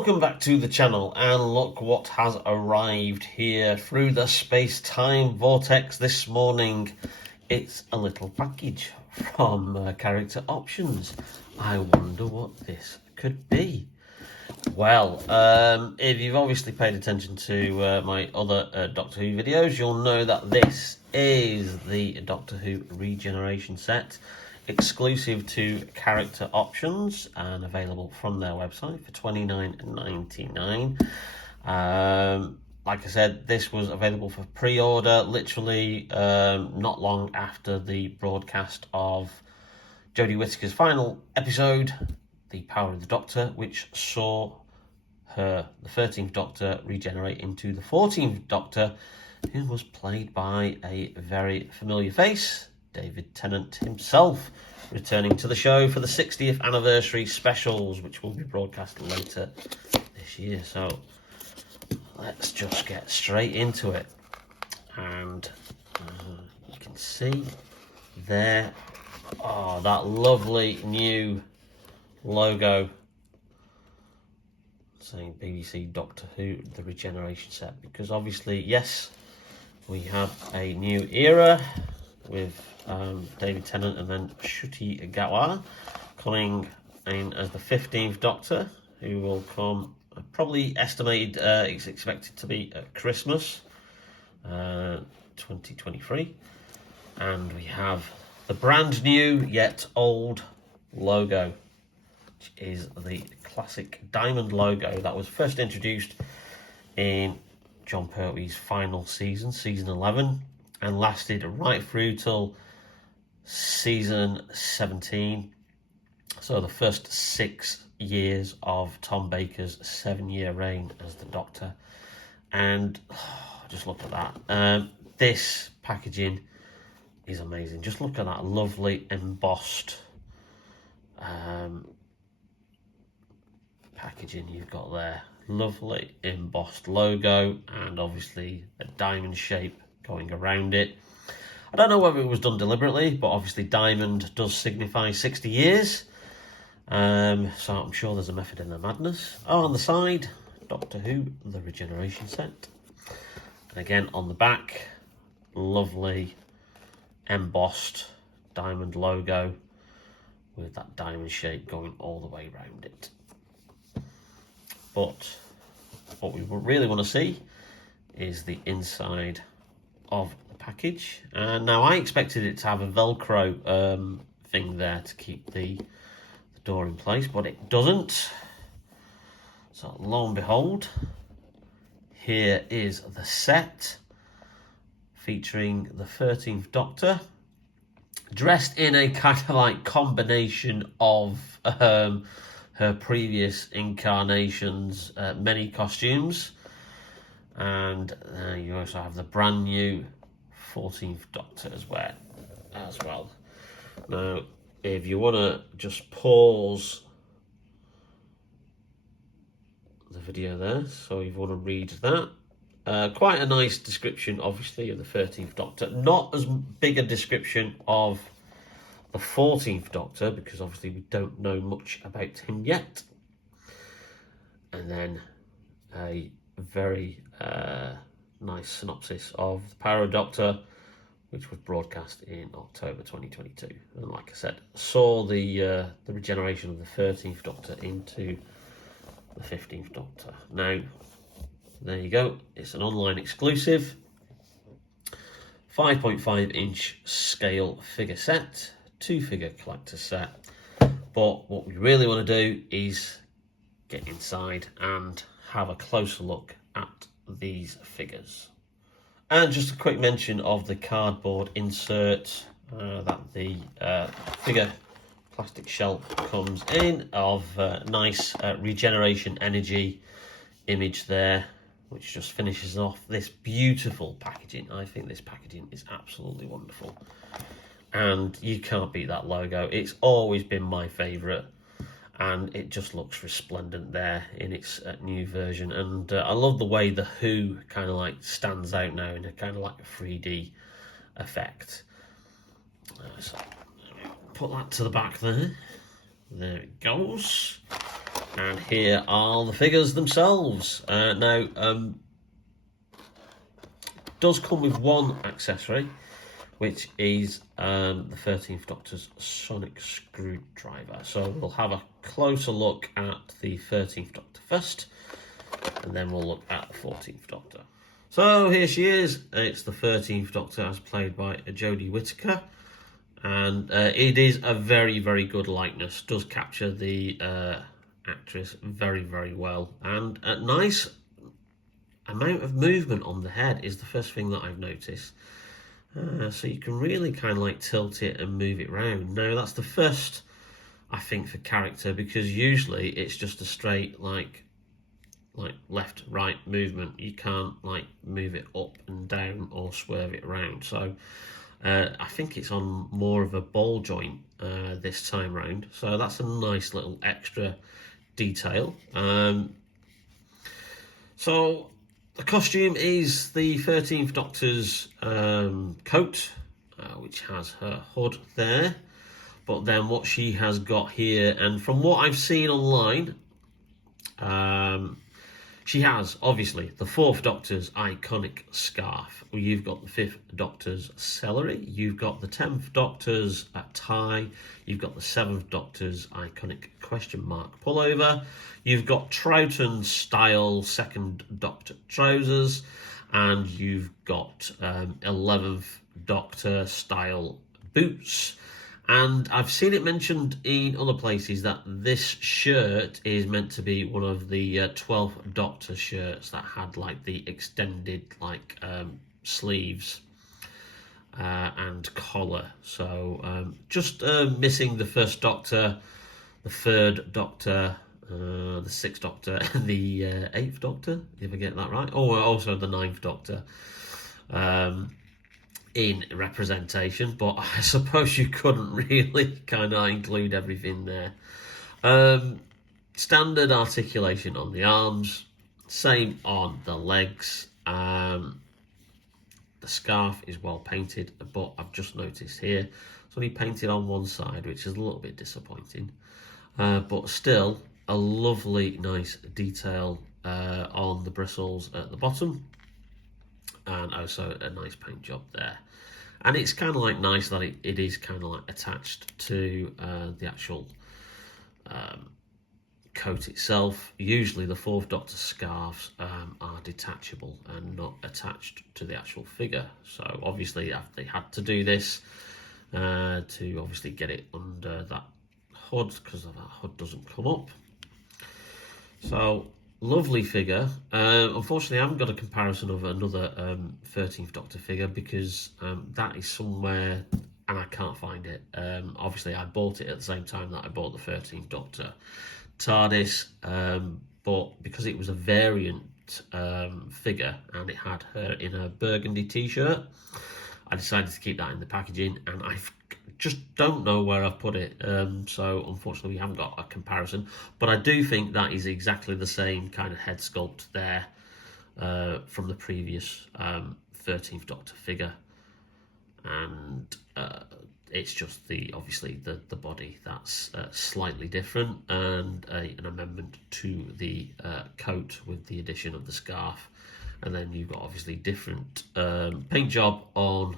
Welcome back to the channel, and look what has arrived here through the space-time vortex this morning. It's a little package from Character Options. I wonder what this could be. Well, if you've obviously paid attention to my other Doctor Who videos, you'll know that this is the Doctor Who Regeneration Set, exclusive to Character Options and available from their website for $29.99. Like I said, this was available for pre-order literally not long after the broadcast of Jodie Whittaker's final episode, The Power of the Doctor, which saw her, the 13th Doctor, regenerate into the 14th Doctor, who was played by a very familiar face, David Tennant himself, returning to the show for the 60th anniversary specials, which will be broadcast later this year. So let's just get straight into it. And you can see there, that lovely new logo saying BBC Doctor Who, the Regeneration Set, because obviously, yes, we have a new era with David Tennant and then Jodie Whittaker coming in as the 15th Doctor, who will come probably estimated, it's expected to be at Christmas 2023. And we have the brand new yet old logo, which is the classic diamond logo that was first introduced in Jon Pertwee's final season, season 11, and lasted right through till season 17. So the first 6 years of Tom Baker's 7-year reign as the Doctor. And just look at that. This packaging is amazing. Just look at that lovely embossed packaging you've got there. Lovely embossed logo, and obviously a diamond shape going around it. I don't know whether it was done deliberately, but obviously diamond does signify 60 years. So I'm sure there's a method in their madness. On the side, Doctor Who, the Regeneration Set. And again, on the back, lovely embossed diamond logo with that diamond shape going all the way around it. But what we really want to see is the inside of the package. And now I expected it to have a Velcro thing there to keep the door in place, but it doesn't. So lo and behold, here is the set featuring the 13th Doctor, dressed in a kind of like combination of her previous incarnations, many costumes. And you also have the brand new 14th Doctor as well. Now, if you want to just pause the video there, so if you want to read that. Quite a nice description, obviously, of the 13th Doctor. Not as big a description of the 14th Doctor, because obviously we don't know much about him yet. And then a very nice synopsis of The Power of Doctor, which was broadcast in October 2022. And like I said, saw the regeneration of the 13th Doctor into the 15th Doctor. Now, there you go. It's an online exclusive 5.5-inch scale figure set, 2-figure collector set. But what we really want to do is get inside and have a closer look at these figures. And just a quick mention of the cardboard insert that the figure plastic shelf comes in, of nice regeneration energy image there, which just finishes off this beautiful packaging. I think this packaging is absolutely wonderful, and you can't beat that logo. It's always been my favourite, and it just looks resplendent there in its new version. And I love the way the Who kind of like stands out now in a kind of like a 3D effect. So put that to the back there. There it goes. And here are the figures themselves. Now, does come with one accessory, which is the 13th Doctor's sonic screwdriver. So we'll have a closer look at the 13th Doctor first, and then we'll look at the 14th Doctor. So here she is. It's the 13th Doctor as played by Jodie Whittaker. And it is a very, very good likeness. Does capture the actress very, very well. And a nice amount of movement on the head is the first thing that I've noticed. So you can really kind of like tilt it and move it round. Now that's the first, I think, for character, because usually it's just a straight like left right movement. You can't like move it up and down or swerve it around. So I think it's on more of a ball joint this time round. So that's a nice little extra detail. So the costume is the 13th Doctor's coat, which has her hood there. But then what she has got here, and from what I've seen online, she has, obviously, the 4th Doctor's iconic scarf. You've got the 5th Doctor's celery. You've got the 10th Doctor's tie. You've got the 7th Doctor's iconic question mark pullover. You've got Troughton-style 2nd Doctor trousers. And you've got 11th Doctor-style boots. And I've seen it mentioned in other places that this shirt is meant to be one of the 12th Doctor shirts that had like the extended like sleeves and collar. So just missing the 1st Doctor, the 3rd Doctor, the 6th Doctor, and the 8th Doctor, if I get that right. Oh, also the 9th Doctor. In representation, but I suppose you couldn't really kind of include everything there. Standard articulation on the arms, same on the legs. The scarf is well painted, but I've just noticed here it's only painted on one side, which is a little bit disappointing. But still, a lovely, nice detail on the bristles at the bottom. And also a nice paint job there. And it's kind of like nice that it is kind of like attached to the actual coat itself. Usually the 4th Doctor scarves are detachable and not attached to the actual figure. So obviously they had to do this to obviously get it under that hood, because that hood doesn't come up. So lovely figure. Unfortunately, I haven't got a comparison of another 13th Doctor figure, because that is somewhere and I can't find it. Obviously, I bought it at the same time that I bought the 13th Doctor TARDIS, but because it was a variant figure and it had her in a burgundy t-shirt, I decided to keep that in the packaging, and I just don't know where I've put it. So unfortunately, we haven't got a comparison, but I do think that is exactly the same kind of head sculpt there from the previous 13th Doctor figure, and it's just obviously the body that's slightly different, and an amendment to the coat with the addition of the scarf. And then you've got obviously different paint job on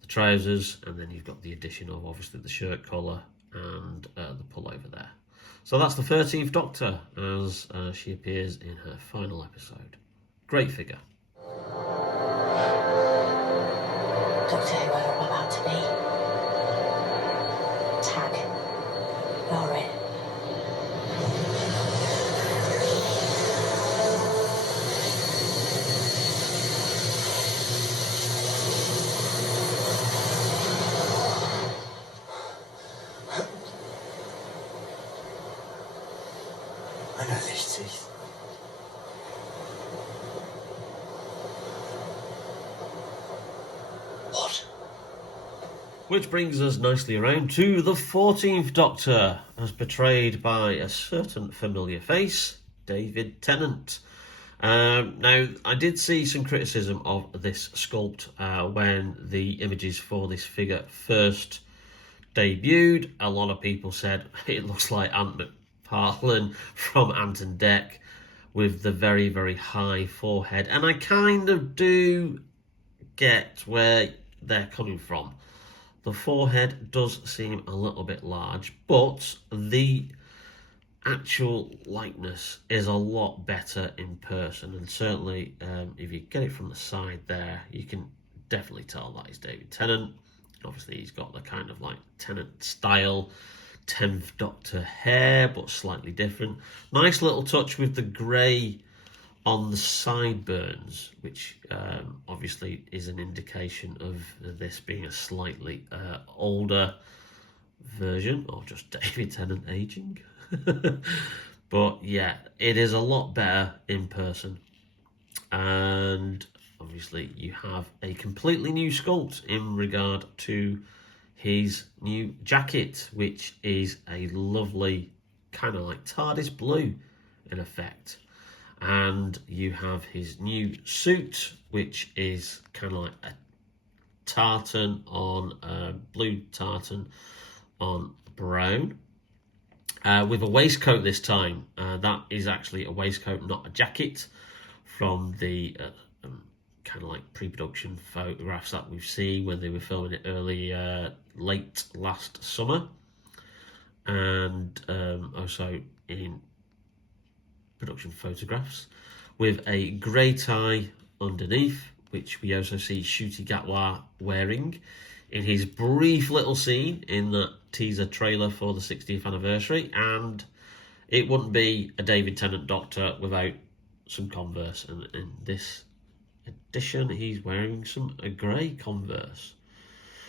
the trousers, and then you've got the addition of obviously the shirt collar and the pullover there. So that's the 13th Doctor as she appears in her final episode. Great figure. Doctor, whoever I'm about to be, tag, you're it. What? Which brings us nicely around to the 14th Doctor, as portrayed by a certain familiar face, David Tennant. Now, I did see some criticism of this sculpt when the images for this figure first debuted. A lot of people said it looks like Harlan from Anton Deck with the very, very high forehead. And I kind of do get where they're coming from. The forehead does seem a little bit large, but the actual likeness is a lot better in person. And certainly, if you get it from the side there, you can definitely tell that is David Tennant. Obviously, he's got the kind of like Tennant style 10th Doctor hair, but slightly different. Nice little touch with the grey on the sideburns, which obviously is an indication of this being a slightly older version, or just David Tennant aging. But yeah, it is a lot better in person. And obviously you have a completely new sculpt in regard to his new jacket, which is a lovely kind of like TARDIS blue in effect. And you have his new suit, which is kind of like a tartan on blue tartan on brown, with a waistcoat this time. That is actually a waistcoat, not a jacket, from the kind of like pre-production photographs that we've seen when they were filming it late last summer, and also in production photographs, with a grey tie underneath, which we also see Ncuti Gatwa wearing in his brief little scene in that teaser trailer for the 60th anniversary. And it wouldn't be a David Tennant Doctor without some Converse, and in this edition he's wearing some grey Converse.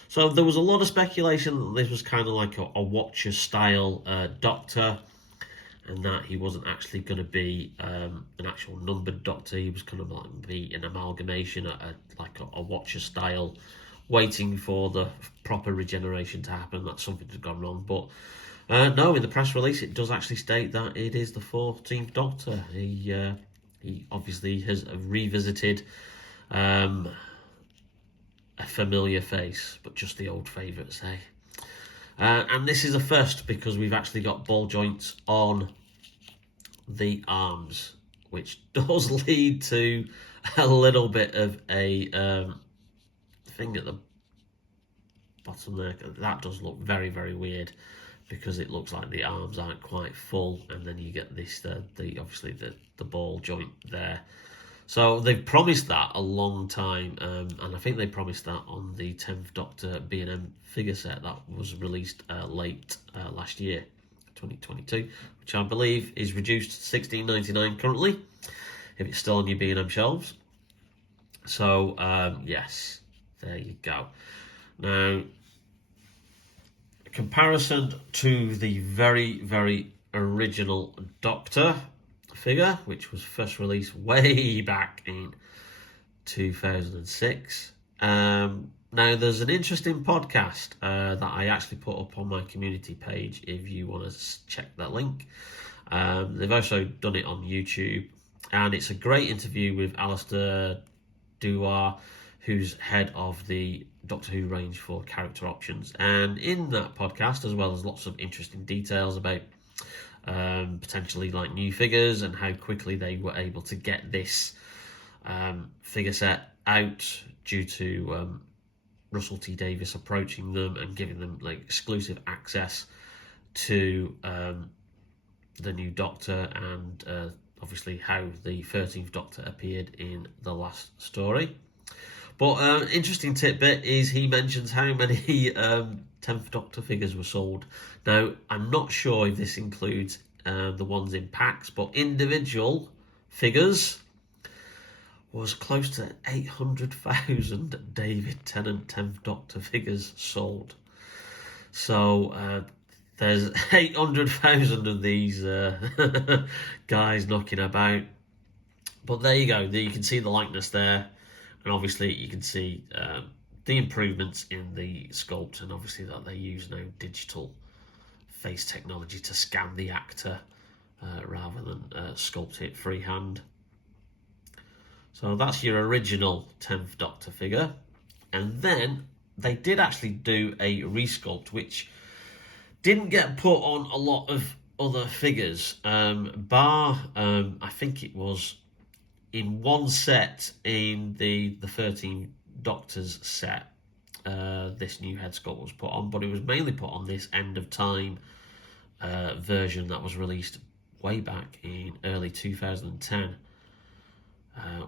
So there was a lot of speculation that this was kind of like a Watcher style Doctor, and that he wasn't actually going to be an actual numbered Doctor. He was kind of like be an amalgamation, like a Watcher style, waiting for the proper regeneration to happen. That something had gone wrong. But no, in the press release it does actually state that it is the 14th Doctor. He obviously has revisited a familiar face, but just the old favourites, eh? And this is a first because we've actually got ball joints on the arms, which does lead to a little bit of a thing at the bottom there. That does look very, very weird, because it looks like the arms aren't quite full, and then you get this obviously the ball joint there. So they've promised that a long time, and I think they promised that on the 10th Doctor B&M figure set that was released late last year, 2022, which I believe is reduced to $16.99 currently, if it's still on your B&M shelves. So yes, there you go. Now, comparison to the very, very original Doctor figure, which was first released way back in 2006. Now, there's an interesting podcast that I actually put up on my community page if you want to check that link. They've also done it on YouTube, and it's a great interview with Alistair Dewar, who's head of the Doctor Who range for character options. And in that podcast, as well as lots of interesting details about potentially like new figures and how quickly they were able to get this figure set out due to Russell T Davies approaching them and giving them like exclusive access to the new Doctor, and obviously how the 13th Doctor appeared in the last story. But interesting tidbit is he mentions how many 10th Doctor figures were sold. Now, I'm not sure if this includes the ones in packs, but individual figures was close to 800,000 David Tennant 10th Doctor figures sold. So there's 800,000 of these guys knocking about. But there you go. You can see the likeness there. And obviously you can see the improvements in the sculpt, and obviously that they use now digital face technology to scan the actor rather than sculpt it freehand. So that's your original 10th Doctor figure. And then they did actually do a resculpt, which didn't get put on a lot of other figures, bar, I think it was in one set in the 13th Doctor's set, this new head sculpt was put on, but it was mainly put on this end of time version that was released way back in early 2010,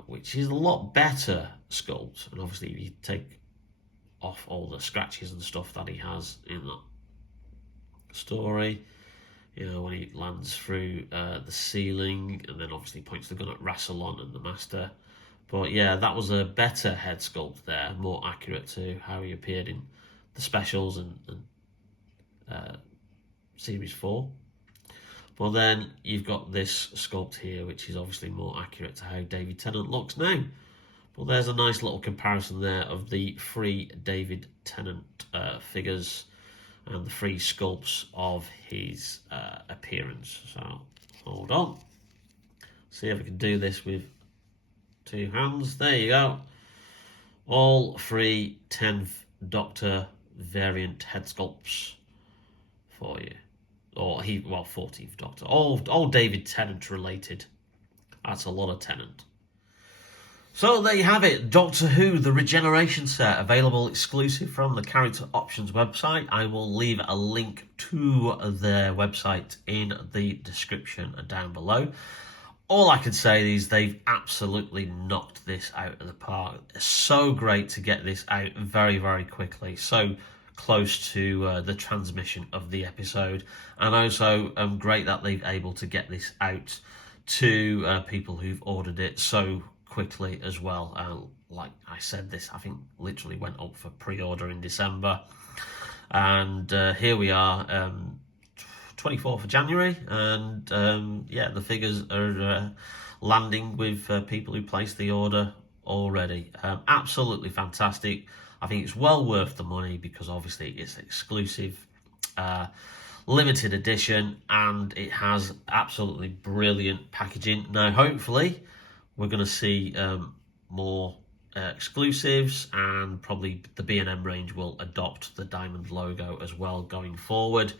which is a lot better sculpt. And obviously, if you take off all the scratches and stuff that he has in that story, you know, when he lands through the ceiling and then obviously points the gun at Rassilon and the Master. But yeah, that was a better head sculpt there, more accurate to how he appeared in the specials and Series 4. But then you've got this sculpt here, which is obviously more accurate to how David Tennant looks now. Well, there's a nice little comparison there of the 3 David Tennant figures and the 3 sculpts of his appearance. So, hold on. See if I can do this with 2 hands. There you go. All 3 10th Doctor variant head sculpts for you. Or 14th Doctor. All David Tennant related. That's a lot of Tennant. So there you have it, Doctor Who, the Regeneration Set, available exclusive from the Character Options website. I will leave a link to their website in the description down below. All I can say is they've absolutely knocked this out of the park. It's so great to get this out very, very quickly, so close to the transmission of the episode, and also great that they've able to get this out to people who've ordered it so quickly as well. Like I said, this I think literally went up for pre-order in December, and here we are, 24th of January, and yeah, the figures are landing with people who placed the order already. Absolutely fantastic. I think it's well worth the money because obviously it's exclusive, limited edition, and it has absolutely brilliant packaging. Now hopefully we're going to see more exclusives, and probably the B&M range will adopt the diamond logo as well going forward.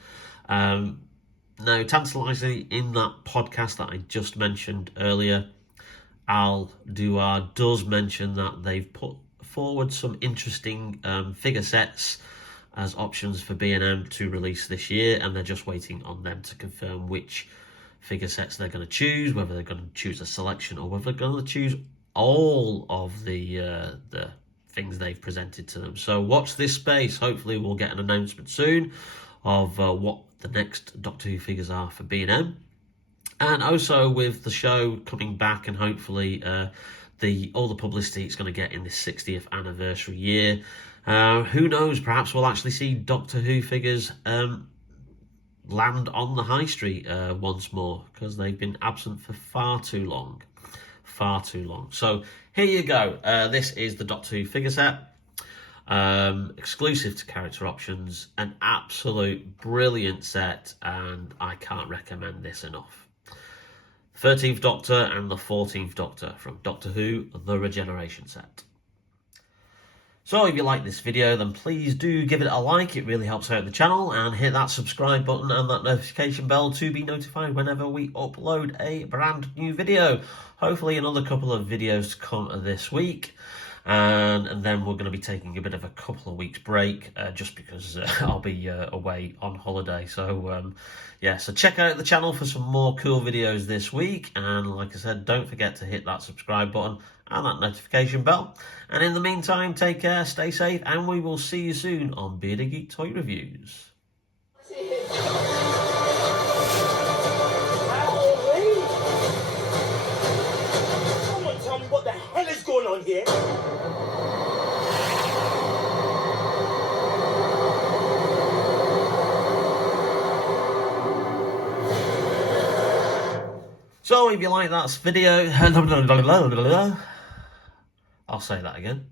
Now, tantalisingly, in that podcast that I just mentioned earlier, Al Duar does mention that they've put forward some interesting figure sets as options for B&M to release this year, and they're just waiting on them to confirm which figure sets they're going to choose, whether they're going to choose a selection or whether they're going to choose all of the things they've presented to them. So watch this space. Hopefully we'll get an announcement soon of what the next Doctor Who figures are for B&M. And also with the show coming back, and hopefully all the publicity it's going to get in this 60th anniversary year, who knows, perhaps we'll actually see Doctor Who figures land on the high street once more, because they've been absent for far too long. So here you go. This is the Doctor Who figure set, exclusive to Character Options, an absolute brilliant set, and I can't recommend this enough. 13th Doctor and the 14th Doctor from Doctor Who, the Regeneration Set. So if you like this video, then please do give it a like. It really helps out the channel, and hit that subscribe button and that notification bell to be notified whenever we upload a brand new video. Hopefully another couple of videos to come this week, and then we're going to be taking a bit of a couple of weeks break, just because I'll be away on holiday. So yeah, so check out the channel for some more cool videos this week, and like I said, don't forget to hit that subscribe button and that notification bell. And in the meantime, take care, stay safe, and we will see you soon on Bearded Geek Toy Reviews. Someone tell me what the hell is going on here? So if you like that video, I'll say that again.